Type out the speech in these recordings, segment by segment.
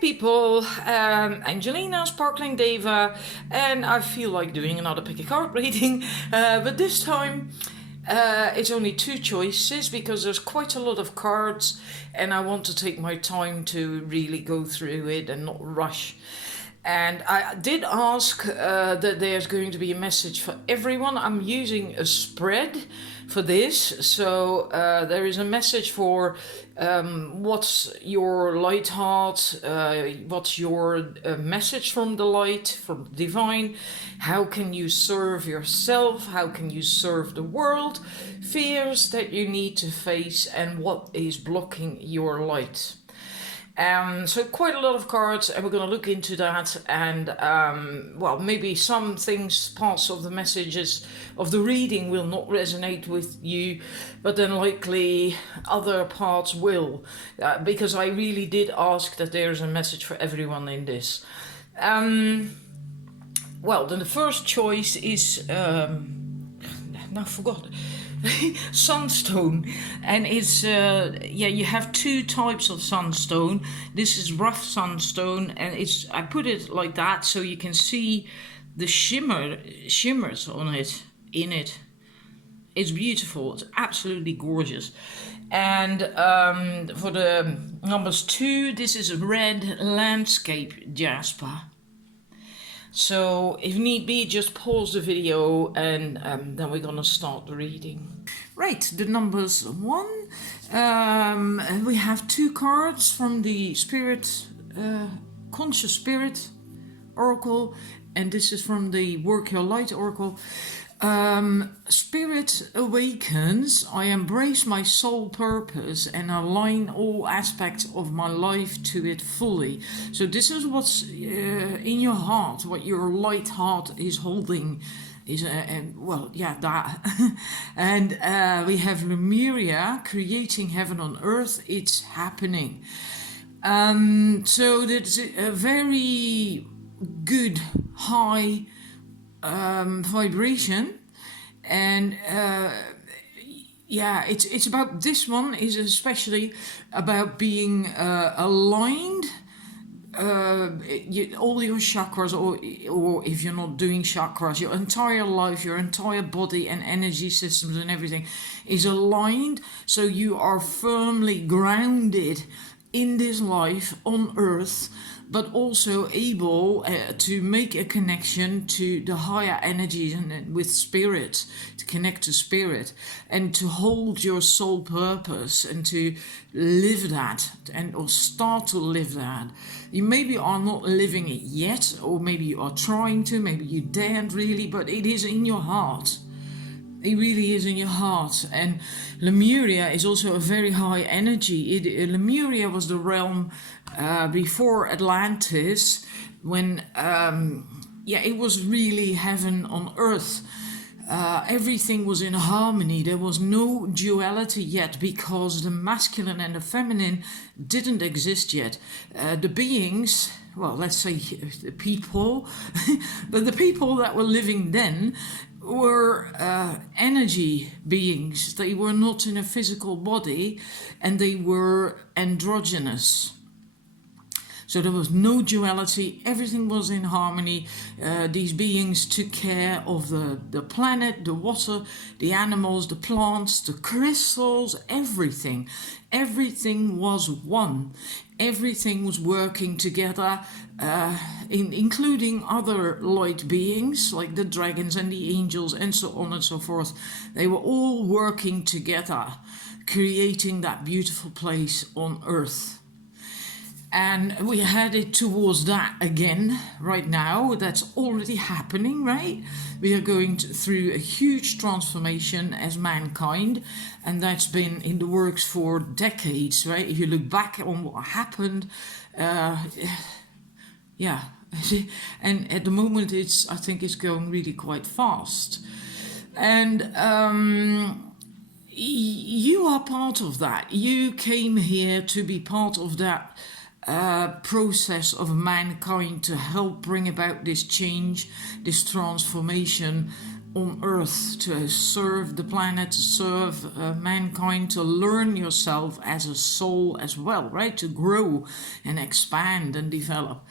people, Angelina, Sparkling Deva, and I feel like doing another pick a card reading, but this time it's only two choices because there's quite a lot of cards and I want to take my time to really go through it and not rush. And I did ask that there's going to be a message for everyone. I'm using a spread for this, so there is a message for what's your light heart, what's your message from the light, from the divine, how can you serve yourself, how can you serve the world, fears that you need to face, and what is blocking your light. So quite a lot of cards, and we're going to look into that, and well, maybe some things, parts of the messages of the reading will not resonate with you, but then likely other parts will, because I really did ask that there's a message for everyone in this. Well, then the first choice is, now I forgot. Sunstone, and it's yeah, you have two types of sunstone. This is rough sunstone, and it's, I put it like that so you can see the shimmers on it, in it. It's beautiful, it's absolutely gorgeous. And for the numbers 2, this is a red landscape jasper. So if need be, just pause the video and then we're gonna start the reading. Right, the numbers 1. We have 2 cards from the Spirit, Conscious Spirit Oracle, and this is from the Work Your Light Oracle. Spirit awakens, I embrace my soul purpose and align all aspects of my life to it fully. So this is what's in your heart, what your light heart is holding. Is well, yeah, that. And we have Lemuria, creating heaven on earth. It's happening. So that's a very good high vibration, and yeah, it's about, this one is especially about being aligned, all your chakras, or if you're not doing chakras, your entire life, your entire body and energy systems and everything is aligned, so you are firmly grounded in this life on earth, but also able to make a connection to the higher energies and with spirit, to connect to spirit and to hold your soul purpose and to live that, and or start to live that. You maybe are not living it yet, or maybe you are trying to, maybe you daren't really, but it is in your heart. It really is in your heart. And Lemuria is also a very high energy. Lemuria was the realm before Atlantis, when yeah, it was really heaven on earth. Everything was in harmony. There was no duality yet, because the masculine and the feminine didn't exist yet. The beings, well, let's say the people, but the people that were living then were energy beings. They were not in a physical body, and they were androgynous. So there was no duality, everything was in harmony. These beings took care of the planet, the water, the animals, the plants, the crystals, everything. Everything was one. Everything was working together, including other light beings like the dragons and the angels and so on and so forth. They were all working together, creating that beautiful place on earth. And we are headed towards that again right now. That's already happening, right? We are going through a huge transformation as mankind, and that's been in the works for decades, right? If you look back on what happened, yeah. And at the moment, I think it's going really quite fast. And you are part of that. You came here to be part of that process of mankind, to help bring about this change, this transformation on Earth to serve the planet, to serve mankind, to learn yourself as a soul as well, right? To grow and expand and develop.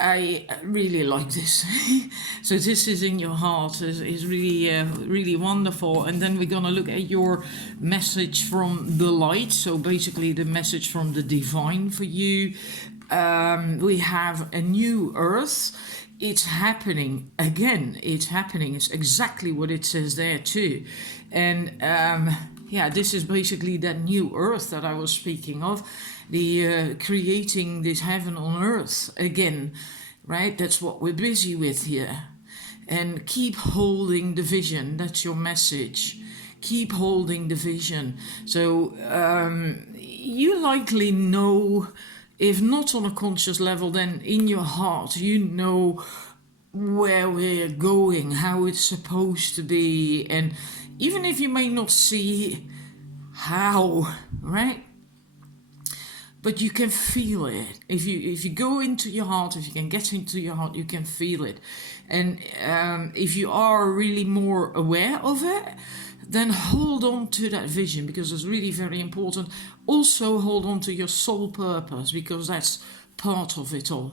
I really like this. So this is in your heart is really really wonderful. And then we're gonna look at your message from the light. So basically the message from the divine for you. We have a new earth. It's happening again. It's happening. It's exactly what it says there too. And yeah, this is basically that new earth that I was speaking of. The creating this heaven on earth again, right? That's what we're busy with here. And keep holding the vision. That's your message. Keep holding the vision. So you likely know, if not on a conscious level, then in your heart you know where we're going, how it's supposed to be, and even if you may not see how, right? But you can feel it. If you go into your heart, if you can get into your heart, you can feel it. And if you are really more aware of it, then hold on to that vision, because it's really very important. Also hold on to your soul purpose, because that's part of it all.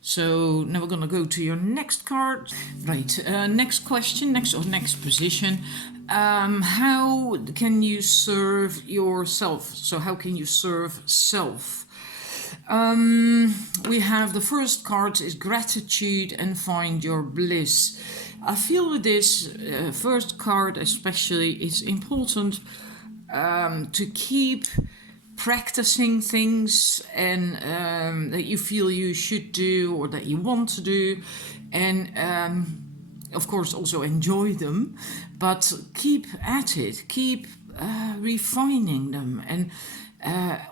So now we're going to go to your next card. Right, next question, next position. How can you serve yourself? So how can you serve self? We have the first card is gratitude and find your bliss. I feel with this first card especially, it's important to keep practicing things and that you feel you should do or that you want to do, and of course also enjoy them, but keep at it, keep refining them, and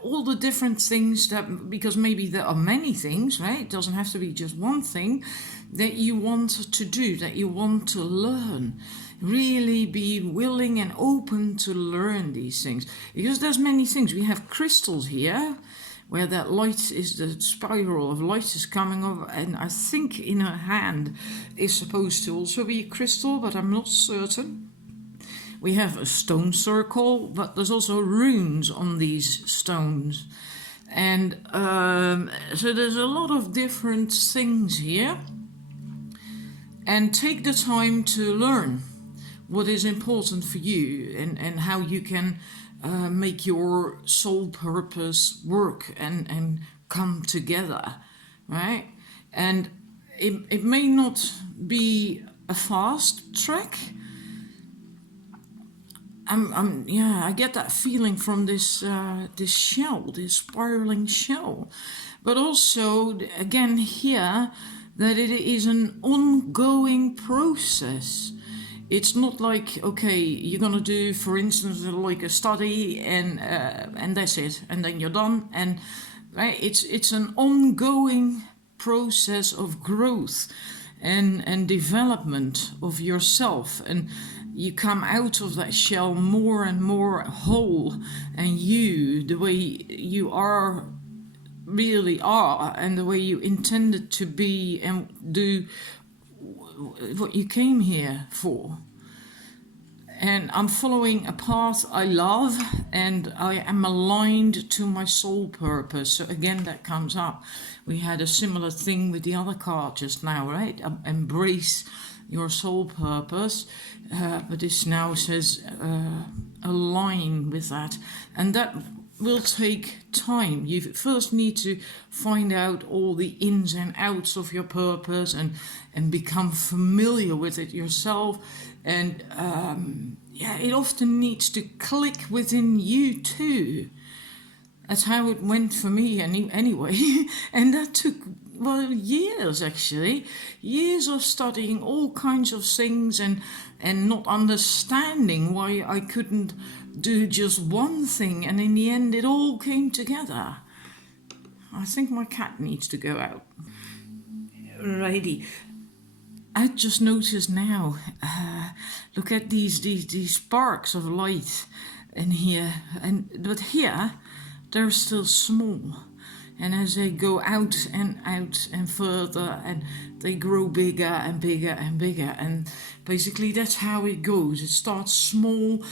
all the different things that, because maybe there are many things, right? It doesn't have to be just one thing that you want to do, that you want to learn. Really be willing and open to learn these things, because there's many things. We have crystals here where that light is, the spiral of light is coming over, and I think in her hand is supposed to also be a crystal, but I'm not certain. We have a stone circle, but there's also runes on these stones, and so there's a lot of different things here. And take the time to learn what is important for you, and how you can make your soul purpose work and come together, right? And it may not be a fast track. I get that feeling from this this shell, this spiraling shell, but also again here that it is an ongoing process. It's not like, okay, you're gonna do, for instance, like a study and that's it, and then you're done. And right, it's an ongoing process of growth and development of yourself, and you come out of that shell more and more whole, and you, the way you are, really are, and the way you intended to be and do what you came here for. And I'm following a path I love, and I am aligned to my soul purpose. So again, that comes up. We had a similar thing with the other card just now, right? Embrace your soul purpose, but this now says align with that, and that will take time. You first need to find out all the ins and outs of your purpose and become familiar with it yourself. And it often needs to click within you too. That's how it went for me anyway. And that took, well, years actually. Years of studying all kinds of things and not understanding why I couldn't do just one thing, and in the end it all came together. I think my cat needs to go out. Righty. I just noticed now, look at these sparks of light in here, but here they're still small. And as they go out and further, and they grow bigger and bigger and bigger. And basically that's how it goes. It starts small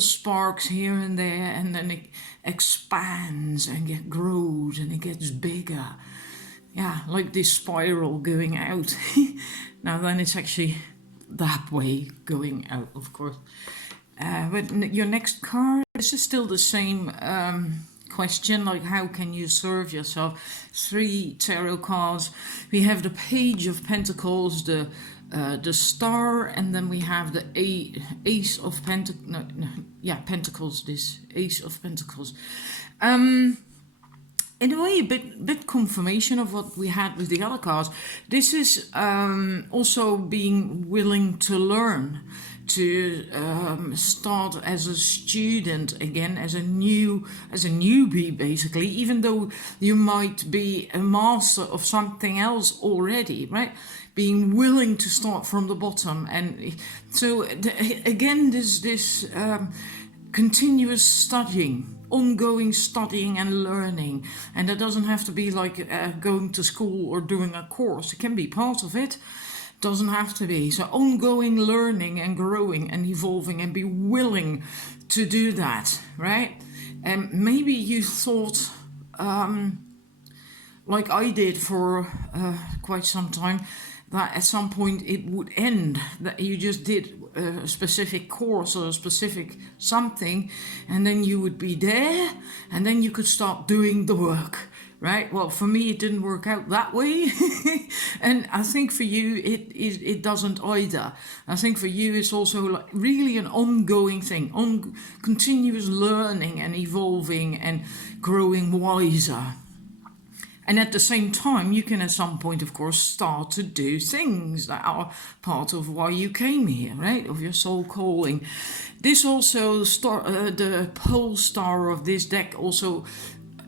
sparks here and there, and then it expands and it grows and it gets bigger. Yeah, like this spiral going out. Now then it's actually that way going out, of course. But your next card, this is still the same question, like how can you serve yourself? 3 tarot cards. We have the Page of Pentacles, the Star, and then we have the Ace of Pentacles. This Ace of Pentacles. In a way, a bit confirmation of what we had with the other cards. This is also being willing to learn, to start as a student again, as a newbie basically, even though you might be a master of something else already, right? Being willing to start from the bottom. And so again, this continuous studying, ongoing studying and learning. And that doesn't have to be like going to school or doing a course. It can be part of it. Doesn't have to be. So ongoing learning and growing and evolving, and be willing to do that, right? And maybe you thought, like I did for quite some time, that at some point it would end, that you just did a specific course or a specific something, and then you would be there, and then you could start doing the work. Right. Well, for me, it didn't work out that way. And I think for you, it doesn't either. I think for you, it's also like really an ongoing thing, continuous learning and evolving and growing wiser. And at the same time, you can at some point, of course, start to do things that are part of why you came here, right? Of your soul calling. This also, the pole star of this deck also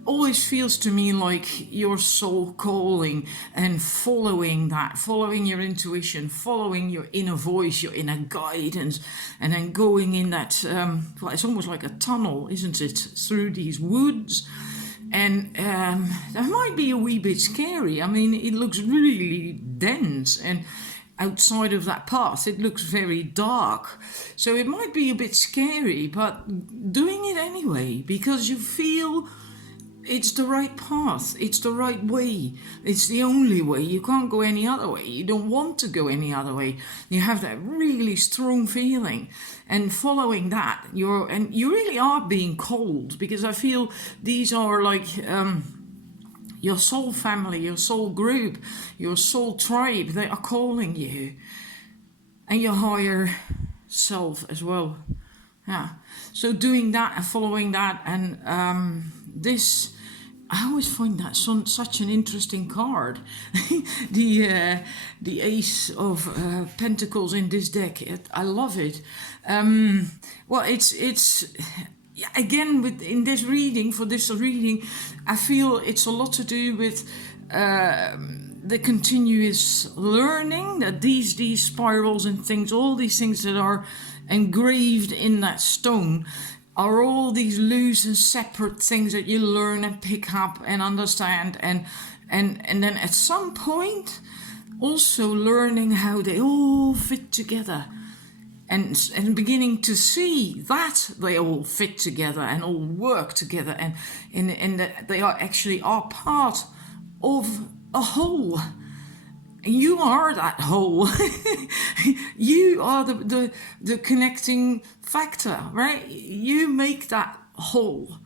always feels to me like your soul calling and following that, following your intuition, following your inner voice, your inner guidance, and then going in that, well, it's almost like a tunnel, isn't it, through these woods. And that might be a wee bit scary. I mean, it looks really dense, and outside of that path, it looks very dark. So it might be a bit scary, but doing it anyway, because you feel it's the right path, it's the right way, it's the only way. You can't go any other way. You don't want to go any other way. You have that really strong feeling, and following that, you really are being called, because I feel these are like your soul family, your soul group, your soul tribe. They are calling you, and your higher self as well. Yeah. So doing that and following that, and this, I always find that such an interesting card. the Ace of Pentacles in this deck. I love it. Well, it's again in this reading, for this reading, I feel it's a lot to do with the continuous learning, that these spirals and things, all these things that are engraved in that stone, are all these loose and separate things that you learn and pick up and understand, and then at some point also learning how they all fit together, and beginning to see that they all fit together and all work together, and that they are actually part of a whole. You are that whole. You are the connecting factor, right? You make that whole.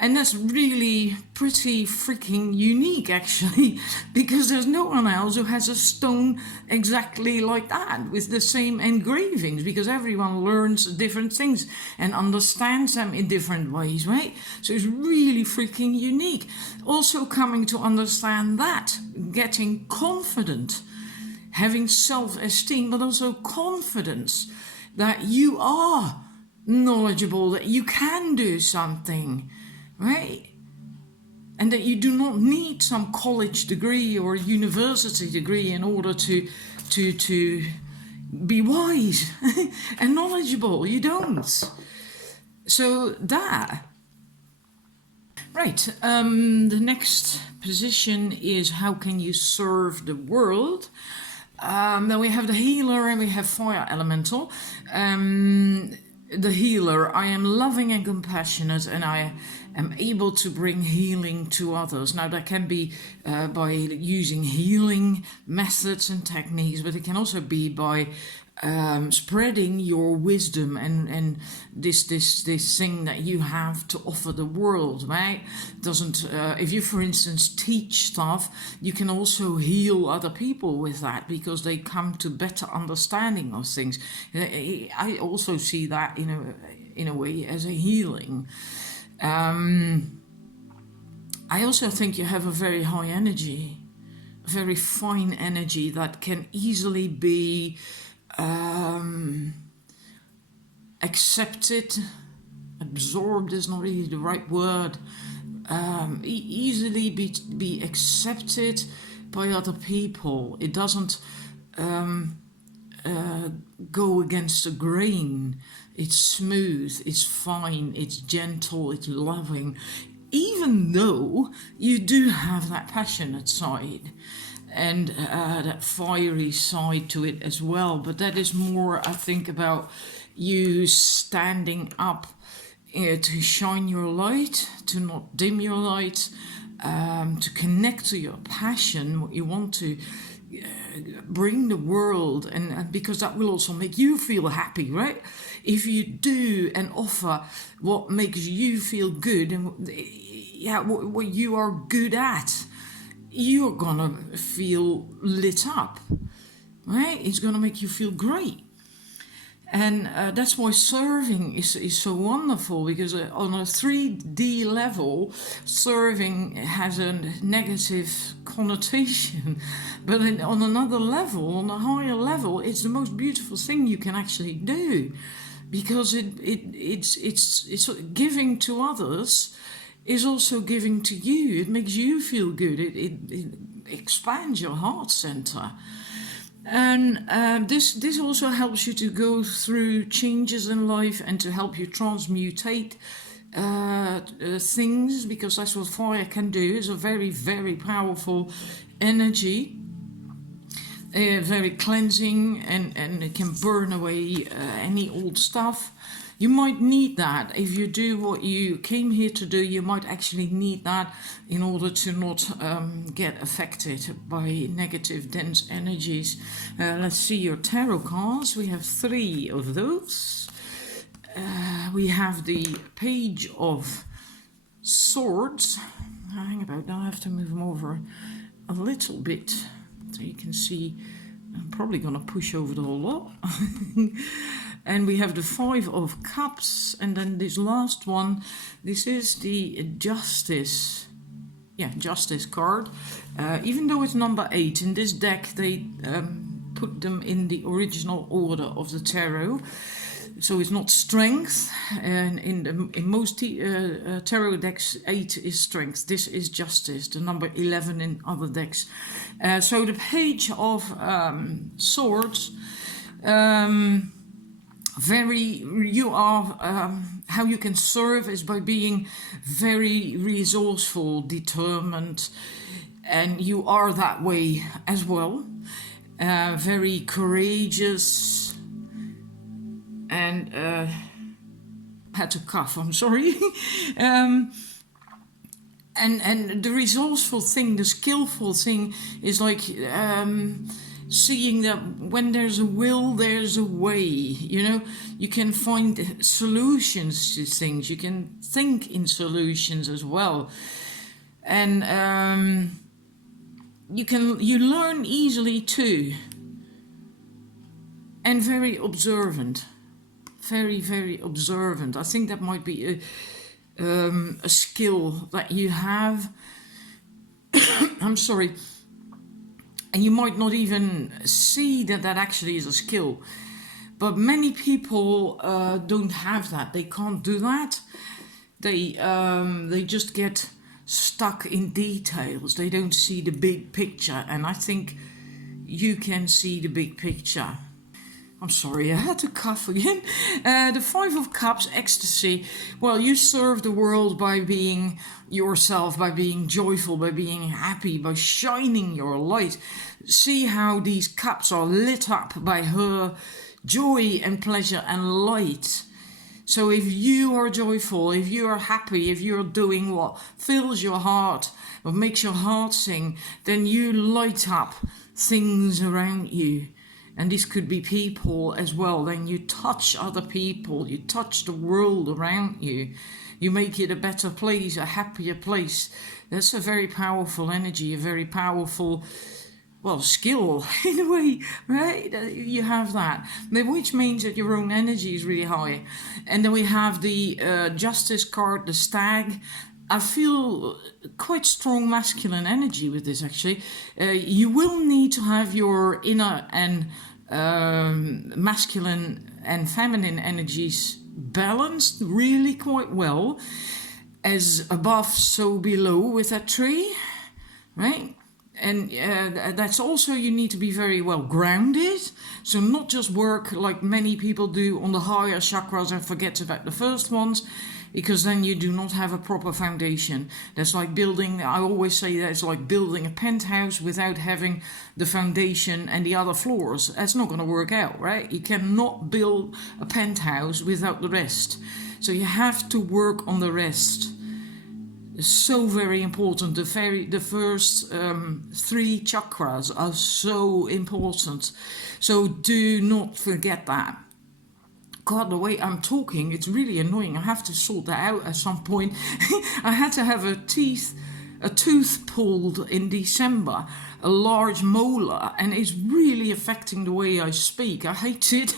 And that's really pretty freaking unique, actually, because there's no one else who has a stone exactly like that with the same engravings, because everyone learns different things and understands them in different ways, right? So it's really freaking unique. Also coming to understand that, getting confident, having self-esteem, but also confidence that you are knowledgeable, that you can do something, right? And that you do not need some college degree or university degree in order to be wise and knowledgeable. You don't. So that. Right, the next position is how can you serve the world? Then we have the healer and we have fire elemental. The healer, I am loving and compassionate and I am able to bring healing to others. Now that can be by using healing methods and techniques, but it can also be by spreading your wisdom and this thing that you have to offer the world, right? Doesn't if you, for instance, teach stuff, you can also heal other people with that because they come to better understanding of things. I also see that in a way as a healing. I also think you have a very high energy, a very fine energy that can easily be accepted. Absorbed is not really the right word. Easily be accepted by other people. It doesn't go against the grain. It's smooth, it's fine, it's gentle, it's loving, even though you do have that passionate side and that fiery side to it as well. But that is more, I think, about you standing up to shine your light, to not dim your light, to connect to your passion, what you want to bring the world, and because that will also make you feel happy, right? If you do and offer what makes you feel good and what you are good at, you're gonna feel lit up, right? It's gonna make you feel great. And that's why serving is so wonderful, because on a 3D level, serving has a negative connotation. But on another level, on a higher level, it's the most beautiful thing you can actually do. Because it's giving to others is also giving to you. It makes you feel good. It expands your heart center. And this also helps you to go through changes in life and to help you transmutate things, because that's what fire can do. It's a very, very powerful energy, very cleansing, and it can burn away any old stuff. You might need that. If you do what you came here to do, you might actually need that in order to not get affected by negative, dense energies. Let's see your tarot cards. We have 3 of those. We have the Page of Swords. Hang about, now I have to move them over a little bit so you can see. I'm probably going to push over the whole lot. And we have the 5 of Cups, and then this last one, this is the Justice. Yeah, Justice card. Even though it's number 8, in this deck they put them in the original order of the tarot. So it's not Strength, and in most tarot decks 8 is Strength. This is Justice, the number 11 in other decks. So the Page of Swords, how you can serve is by being very resourceful, determined, and you are that way as well. Very courageous, and had to cough, I'm sorry. And the resourceful thing, the skillful thing is like seeing that when there's a will, there's a way. You can find solutions to things. You can think in solutions as well, and you learn easily too, and very observant, very, very observant. I think that might be a skill that you have. I'm sorry. And you might not even see that actually is a skill. But many people don't have that. They can't do that. They just get stuck in details. They don't see the big picture. And I think you can see the big picture. I'm sorry, I had to cough again. The Five of Cups, ecstasy. Well, you serve the world by being yourself, by being joyful, by being happy, by shining your light. See how these cups are lit up by her joy and pleasure and light. So if you are joyful, if you are happy, if you're doing what fills your heart, what makes your heart sing, then you light up things around you. And this could be people as well. Then you touch other people, you touch the world around you. You make it a better place, a happier place. That's a very powerful energy, a very powerful, well, skill in a way, right? You have that, which means that your own energy is really high. And then we have the Justice card, the Stag. I feel quite strong masculine energy with this, actually. You will need to have your inner and masculine and feminine energies balanced really quite well. As above, so below with that tree, right? And that's also, you need to be very well grounded. So not just work like many people do on the higher chakras and forget about the first ones, because then you do not have a proper foundation. That's like building, I always say that it's like building a penthouse without having the foundation and the other floors. That's not going to work out, right? You cannot build a penthouse without the rest. So you have to work on the rest. It's so very important. The first three chakras are so important. So do not forget that. God, the way I'm talking, it's really annoying. I have to sort that out at some point. I had to have a tooth pulled in December, a large molar, and it's really affecting the way I speak. I hate it.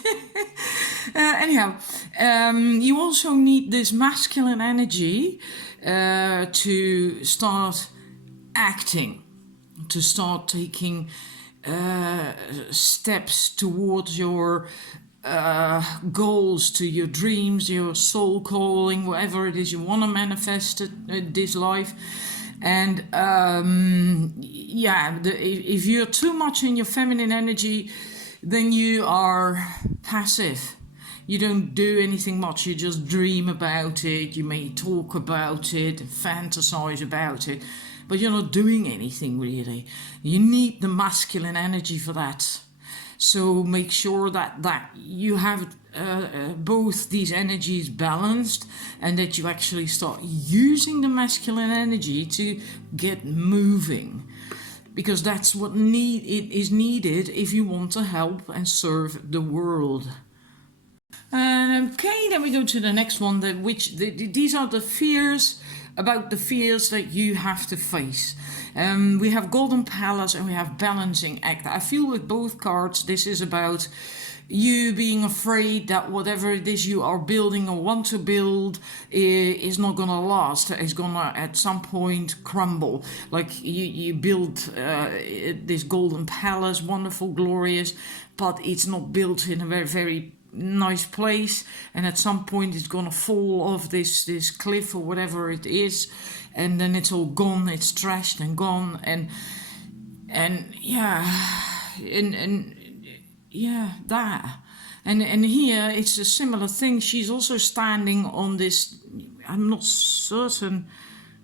Anyhow, you also need this masculine energy to start acting, to start taking steps towards your goals, to your dreams, your soul calling, whatever it is you want to manifest this life. And if you're too much in your feminine energy, then you are passive. You don't do anything much, you just dream about it, you may talk about it, fantasize about it, but you're not doing anything really. You need the masculine energy for that. So make sure that you have both these energies balanced, and that you actually start using the masculine energy to get moving. Because that's what is needed if you want to help and serve the world. Okay, then we go to the next one. These are the fears, about the fears that you have to face. We have Golden Palace and we have Balancing Act. I feel with both cards this is about you being afraid that whatever it is you are building or want to build is not going to last. It's going to at some point crumble. Like you build this Golden Palace, wonderful, glorious, but it's not built in a very, very nice place, and at some point it's gonna fall off this cliff or whatever it is, and then it's all gone, it's trashed and gone, and that. And here it's a similar thing. She's also standing on this, I'm not certain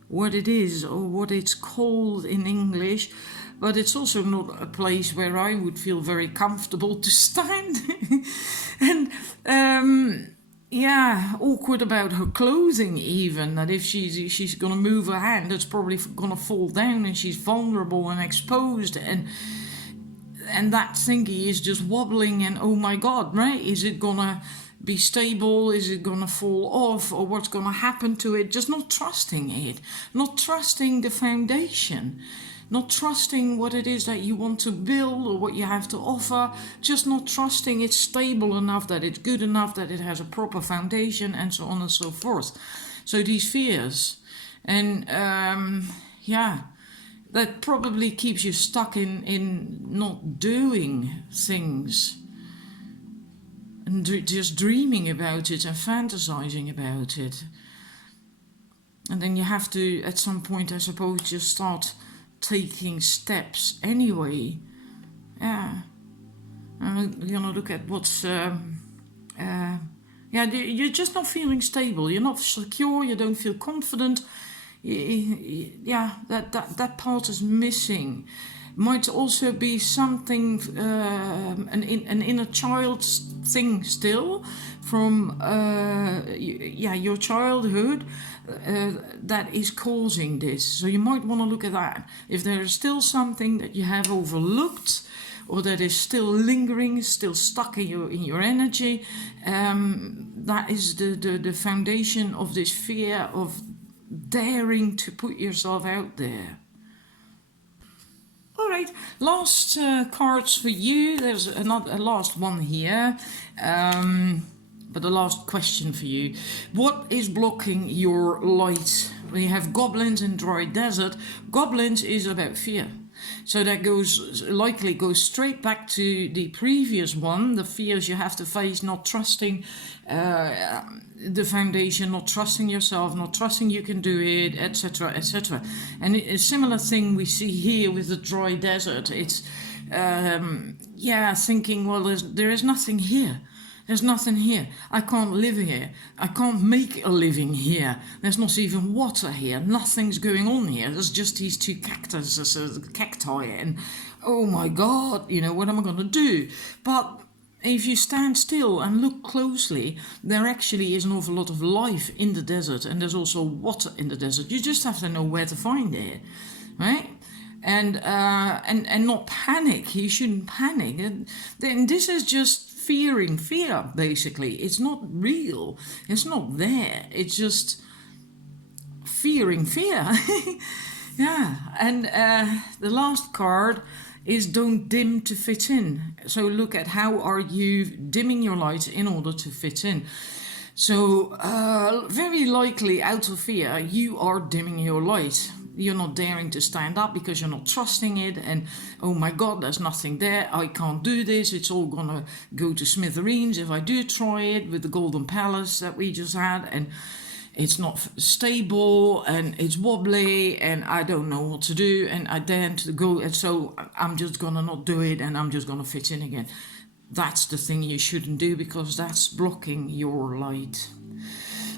what it is or what it's called in English, but it's also not a place where I would feel very comfortable to stand. And awkward about her clothing even, that if she's going to move her hand, it's probably going to fall down, and she's vulnerable and exposed, and that thingy is just wobbling, and oh my God, right? Is it going to be stable? Is it going to fall off? Or what's going to happen to it? Just not trusting it, not trusting the foundation, not trusting what it is that you want to build or what you have to offer, just not trusting it's stable enough, that it's good enough, that it has a proper foundation, and so on and so forth. So these fears, and that probably keeps you stuck in not doing things and just dreaming about it and fantasizing about it. And then you have to, at some point, I suppose, just start taking steps anyway. We're gonna look at what's yeah, you're just not feeling stable. You're not secure. You don't feel confident. Yeah, that part is missing. Might also be something, an inner child thing still from yeah, your childhood, that is causing this. So you might want to look at that. If there is still something that you have overlooked, or that is still lingering, still stuck in your energy, that is the foundation of this fear of daring to put yourself out there. All right, last cards for you. There's a last one here, but the last question for you. What is blocking your light? We have goblins in dry desert. Goblins is about fear. So that likely goes straight back to the previous one, the fears you have to face, not trusting the foundation, not trusting yourself, not trusting you can do it, etc., etc. And a similar thing we see here with the dry desert. It's yeah, thinking, well, there is nothing here. There's nothing here. I can't live here. I can't make a living here. There's not even water here. Nothing's going on here. There's just these two cacti, and oh my God, you know, what am I going to do? But if you stand still and look closely, there actually is an awful lot of life in the desert, and there's also water in the desert. You just have to know where to find it, right? And not panic. You shouldn't panic. And then this is just fearing fear, basically. It's not real. It's not there. It's just fearing fear. Yeah. And the last card is don't dim to fit in. So look at how are you dimming your light in order to fit in. So very likely out of fear, you are dimming your light. You're not daring to stand up because you're not trusting it, and oh my God, there's nothing there. I can't do this. It's all gonna go to smithereens if I do try it with the Golden Palace that we just had, and it's not stable and it's wobbly and I don't know what to do and I daren't go, and so I'm just gonna not do it and I'm just gonna fit in again. That's the thing you shouldn't do, because that's blocking your light.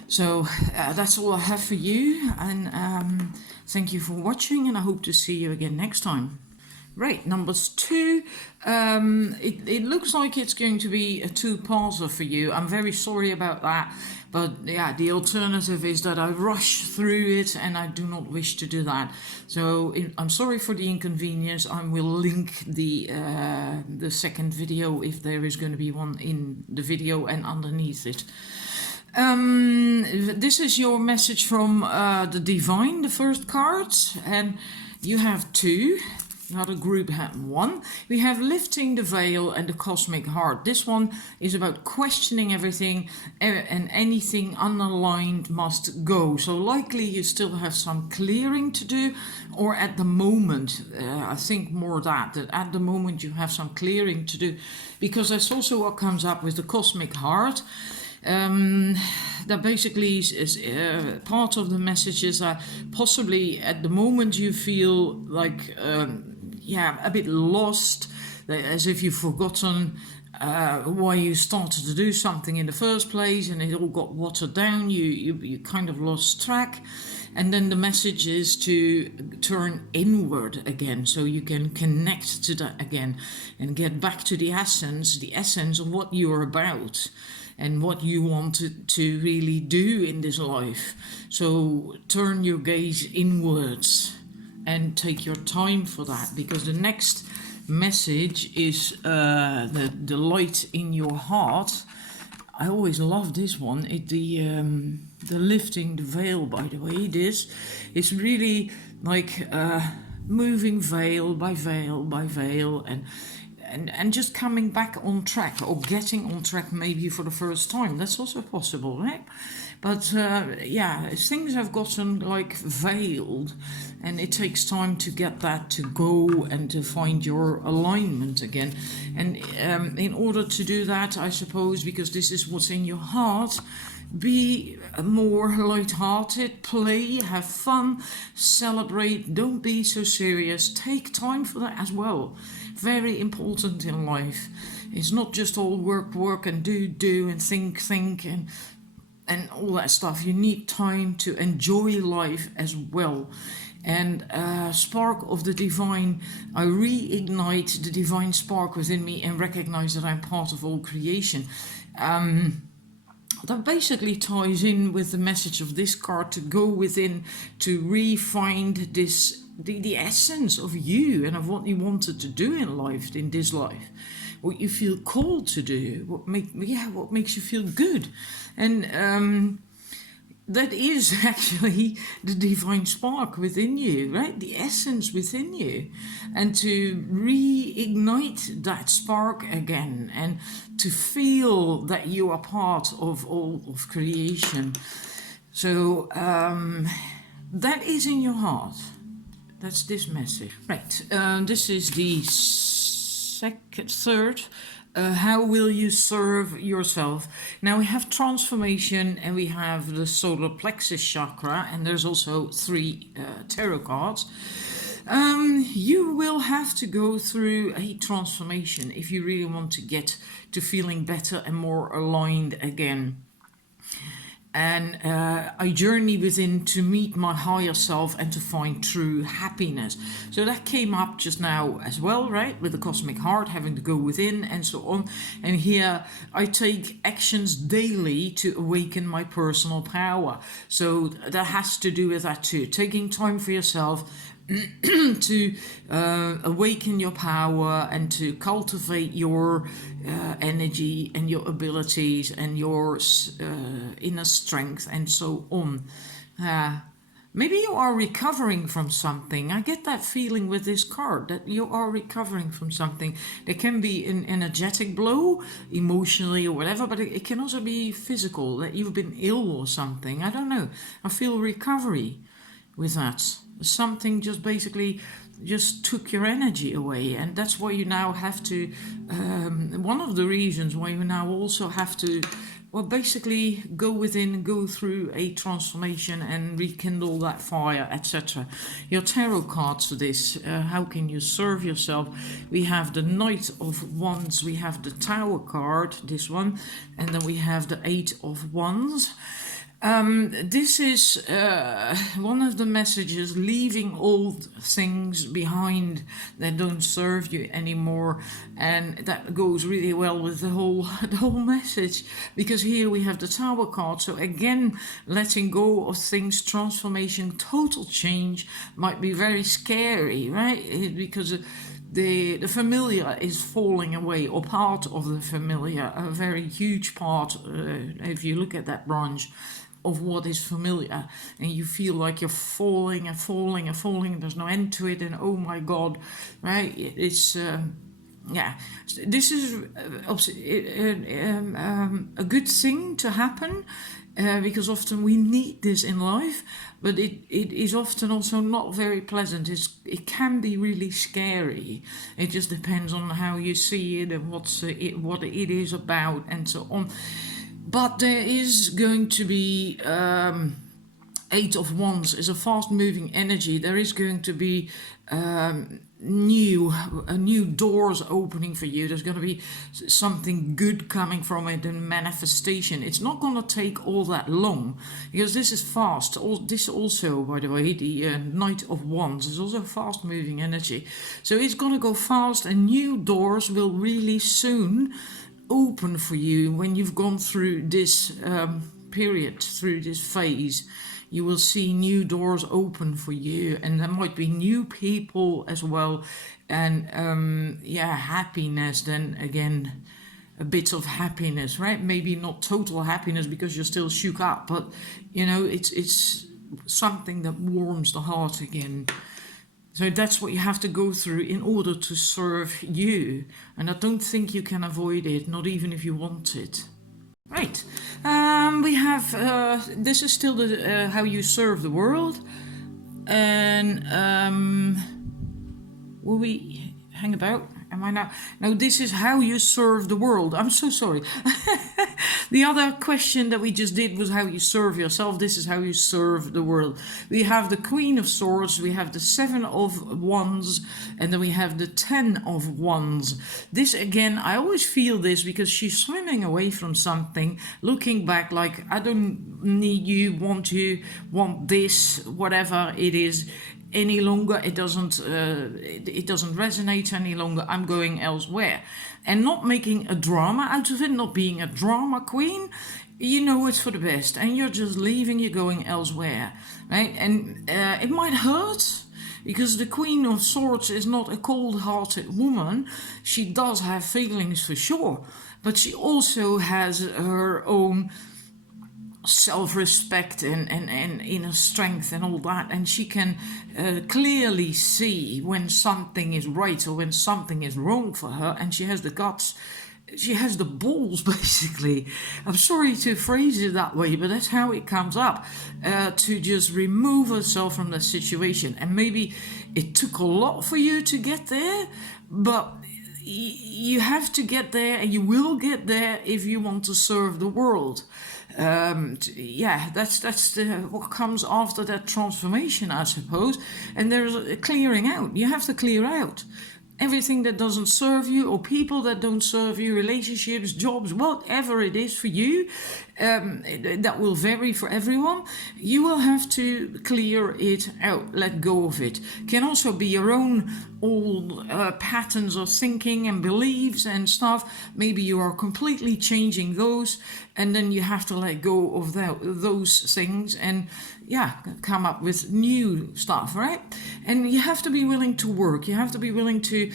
So that's all I have for you, and thank you for watching, and I hope to see you again next time. Right, numbers 2. It looks like it's going to be a 2-parter for you. I'm very sorry about that, but yeah, the alternative is that I rush through it, and I do not wish to do that. So I'm sorry for the inconvenience. I will link the second video if there is going to be one in the video and underneath it. This is your message from the Divine, the first card, and you have 2. The other group had 1. We have lifting the veil and the cosmic heart. This one is about questioning everything, and anything unaligned must go. So likely you still have some clearing to do, or at the moment, I think more that at the moment you have some clearing to do, because that's also what comes up with the cosmic heart. That basically is part of the message is that possibly at the moment you feel like yeah, a bit lost, as if you've forgotten why you started to do something in the first place, and it all got watered down. You kind of lost track, and then the message is to turn inward again, so you can connect to that again and get back to the essence of what you're about and what you want to really do in this life. So turn your gaze inwards and take your time for that, because the next message is the light in your heart. I always love this one. The lifting the veil, by the way. This is really like moving veil by veil by veil, and just coming back on track, or getting on track maybe for the first time. That's also possible, right? But yeah, things have gotten like veiled, and it takes time to get that to go and to find your alignment again. And in order to do that, I suppose, because this is what's in your heart, be more light-hearted, play, have fun, celebrate, don't be so serious. Take time for that as well. Very important in life. It's not just all work and do and think and all that stuff. You need time to enjoy life as well. And spark of the divine, I reignite the divine spark within me and recognize that I'm part of all creation. That basically ties in with the message of this card, to go within, to re-find this, the essence of you and of what you wanted to do in life, in this life, what you feel called to do, what makes you feel good. And that is actually the divine spark within you, right? The essence within you. And to reignite that spark again and to feel that you are part of all of creation. So that is in your heart. That's this message. Right, this is the third. How will you serve yourself? Now we have transformation and we have the solar plexus chakra, and there's also 3 tarot cards. You will have to go through a transformation if you really want to get to feeling better and more aligned again. And I journey within to meet my higher self and to find true happiness. So that came up just now as well, right? With the cosmic heart, having to go within and so on. And here I take actions daily to awaken my personal power. So that has to do with that too. Taking time for yourself to awaken your power and to cultivate your energy and your abilities and your inner strength and so on. Maybe you are recovering from something. I get that feeling with this card, that you are recovering from something. There can be an energetic blow, emotionally or whatever, but it can also be physical, that you've been ill or something. I don't know. I feel recovery with that. Something just basically just took your energy away, and that's why you now have to, one of the reasons why you now also have to, well, basically go within, go through a transformation and rekindle that fire, etc. Your tarot cards for this, how can you serve yourself? We have the Knight of Wands, we have the Tower card, this one, and then we have the 8 of Wands. This is one of the messages, leaving old things behind that don't serve you anymore, and that goes really well with the whole message, because here we have the Tower card. So again, letting go of things, transformation, total change might be very scary, right? Because the familiar is falling away, or part of the familiar, a very huge part, if you look at that branch of what is familiar, and you feel like you're falling and falling and falling, and there's no end to it, and oh my god, right? It's this is a good thing to happen, because often we need this in life, but it is often also not very pleasant. It can be really scary. It just depends on how you see it and what it is about and so on. But there is going to be 8 of Wands is a fast-moving energy. There is going to be new doors opening for you. There's going to be something good coming from it, and manifestation. It's not going to take all that long, because this is fast. This also, by the way, the Knight of Wands is also fast-moving energy. So it's going to go fast, and new doors will really soon open for you when you've gone through this period, through this phase. You will see new doors open for you, and there might be new people as well, and happiness. Then again, a bit of happiness, right? Maybe not total happiness because you're still shook up, but you know, it's something that warms the heart again. So that's what you have to go through in order to serve you. And I don't think you can avoid it, not even if you want it. Right. We have, this is still the how you serve the world. And will we hang about? Am I now? No, this is how you serve the world. I'm so sorry. The other question that we just did was how you serve yourself. This is how you serve the world. We have the Queen of Swords, we have the Seven of Wands, and then we have the 10 of Wands. This again, I always feel this because she's swimming away from something, looking back like, I don't need you, want this, whatever it is any longer. It doesn't resonate any longer. I'm going elsewhere, and not making a drama out of it, not being a drama queen. You know it's for the best, and you're just leaving, you're going elsewhere, right? And it might hurt, because the Queen of Swords is not a cold-hearted woman. She does have feelings for sure, but she also has her own self-respect and inner strength and all that, and she can clearly see when something is right or when something is wrong for her, and she has the guts, she has the balls, basically. I'm sorry to phrase it that way, but that's how it comes up, to just remove herself from the situation. And maybe it took a lot for you to get there, but you have to get there, and you will get there if you want to serve the world. That's what comes after that transformation, I suppose. And there's a clearing out. You have to clear out everything that doesn't serve you, or people that don't serve you, relationships, jobs, whatever it is for you. That will vary for everyone. You will have to clear it out, let go of it. Can also be your own old patterns of thinking and beliefs and stuff. Maybe you are completely changing those, and then you have to let go of those things and come up with new stuff, right? And you have to be willing to work. You have to be willing to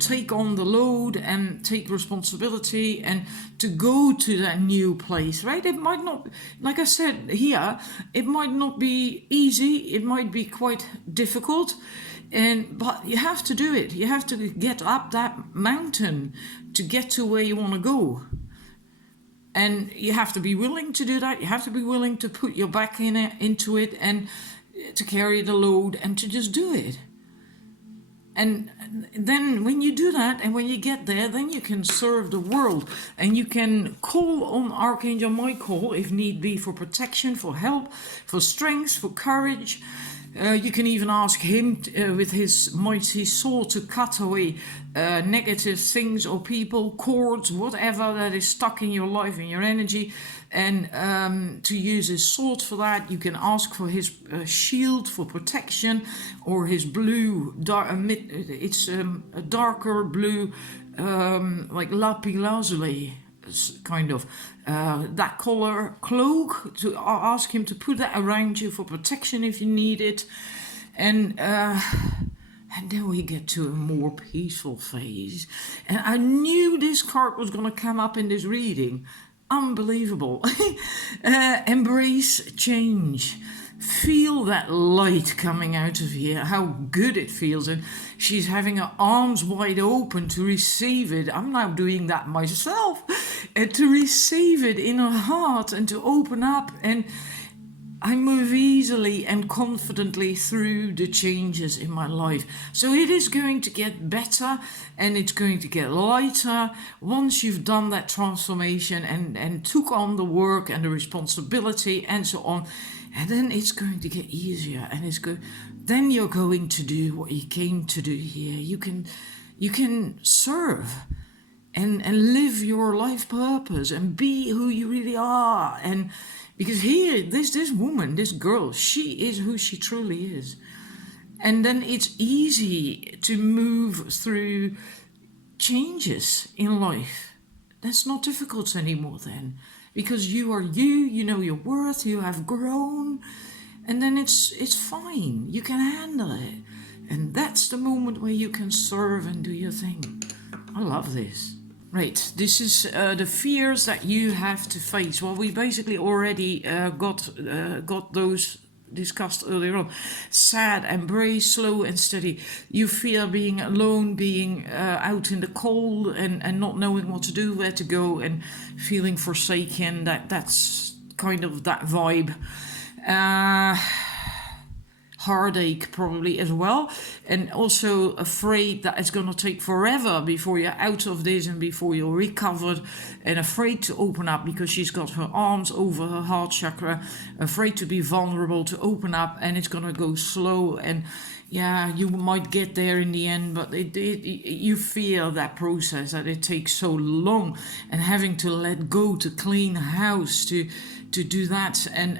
take on the load and take responsibility and to go to that new place, right? It might not, like I said here, it might not be easy. It might be quite difficult, but you have to do it. You have to get up that mountain to get to where you want to go. And you have to be willing to do that. You have to be willing to put your back into it and to carry the load and to just do it. And then when you do that and when you get there, then you can serve the world. And you can call on Archangel Michael if need be, for protection, for help, for strength, for courage. You can even ask him with his mighty sword to cut away negative things or people, cords, whatever that is stuck in your life and your energy, and to use his sword for that. You can ask for his shield for protection, or his blue, it's a darker blue, like lapis lazuli, kind of that color cloak, to ask him to put that around you for protection if you need it. And then we get to a more peaceful phase, and I knew this card was going to come up in this reading. Unbelievable. Embrace change. Feel that light coming out of here, how good it feels. And she's having her arms wide open to receive it. I'm now doing that myself, to receive it in her heart and to open up. And I move easily and confidently through the changes in my life. So it is going to get better, and it's going to get lighter once you've done that transformation and took on the work and the responsibility and so on. And then it's going to get easier, and then you're going to do what you came to do here. You can serve and live your life purpose and be who you really are. And because here, this woman, this girl, she is who she truly is. And then it's easy to move through changes in life. That's not difficult anymore then. Because you are you know your worth, you have grown, and then it's fine. You can handle it. And that's the moment where you can serve and do your thing. I love this. Right, this is the fears that you have to face. Well, we basically already got those discussed earlier on. Sad, embrace, slow and steady. You fear being alone, being out in the cold and not knowing what to do, where to go, and feeling forsaken. That's kind of that vibe. heartache probably as well, and also afraid that it's going to take forever before you're out of this and before you're recovered, and afraid to open up because she's got her arms over her heart chakra, afraid to be vulnerable, to open up, and it's going to go slow. And yeah, you might get there in the end, but you feel that process, that it takes so long, and having to let go, to clean house, to do that, and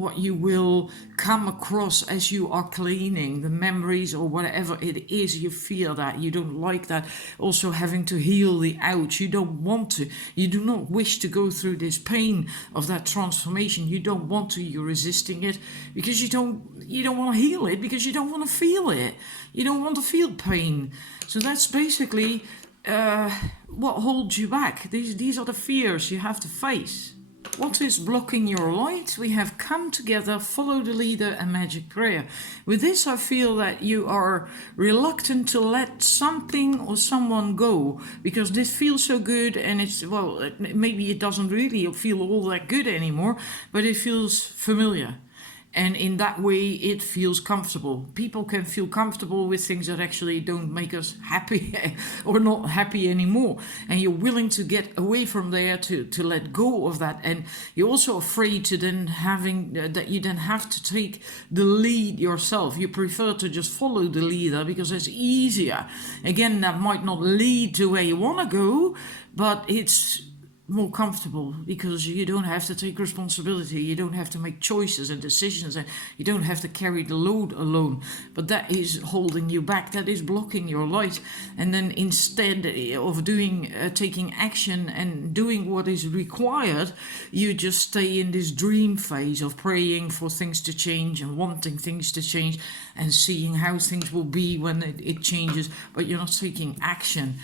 what you will come across as you are cleaning, the memories or whatever it is, you feel that, you don't like that. Also having to heal the ouch, you don't want to, you do not wish to go through this pain of that transformation, you don't want to, you're resisting it because you don't want to heal it, because you don't want to feel it, you don't want to feel pain. So that's basically what holds you back. These are the fears you have to face. What is blocking your light? We have come together, follow the leader, and magic prayer. With this, I feel that you are reluctant to let something or someone go because this feels so good, and it's, well, maybe it doesn't really feel all that good anymore, but it feels familiar. And in that way, it feels comfortable. People can feel comfortable with things that actually don't make us happy or not happy anymore. And you're willing to get away from there, to let go of that. And you're also afraid to then that you then have to take the lead yourself. You prefer to just follow the leader because it's easier. Again, that might not lead to where you want to go, but it's more comfortable because you don't have to take responsibility, you don't have to make choices and decisions, and you don't have to carry the load alone. But that is holding you back, that is blocking your light. And then instead of taking action and doing what is required, you just stay in this dream phase of praying for things to change and wanting things to change and seeing how things will be when it changes, but you're not taking action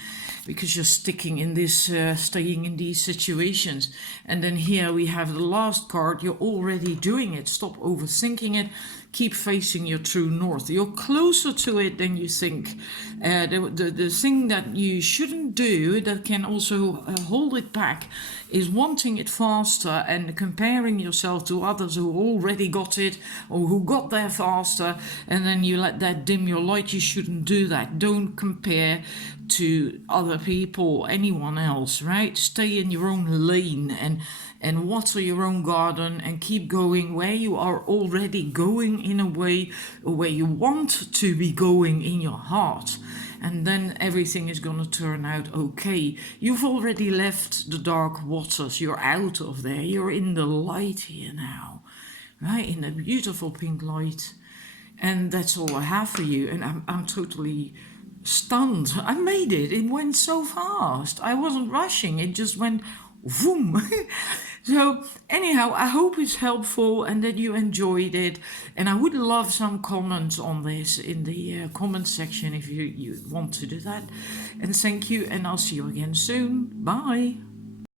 because you're sticking in this, staying in these situations. And then here we have the last card. You're already doing it. Stop overthinking it. Keep facing your true north. You're closer to it than you think. The thing that you shouldn't do, that can also hold it back, is wanting it faster and comparing yourself to others who already got it or who got there faster, and then you let that dim your light. You shouldn't do that. Don't compare to other people, anyone else, right? Stay in your own lane and water your own garden and keep going where you are already going, in a way where you want to be going in your heart. And then everything is going to turn out okay. You've already left the dark waters. You're out of there. You're in the light here now, right? In the beautiful pink light. And that's all I have for you. And I'm totally stunned. I made it. It went so fast. I wasn't rushing. It just went vroom. So anyhow, I hope it's helpful and that you enjoyed it. And I would love some comments on this in the comment section if you want to do that. And thank you, and I'll see you again soon. Bye.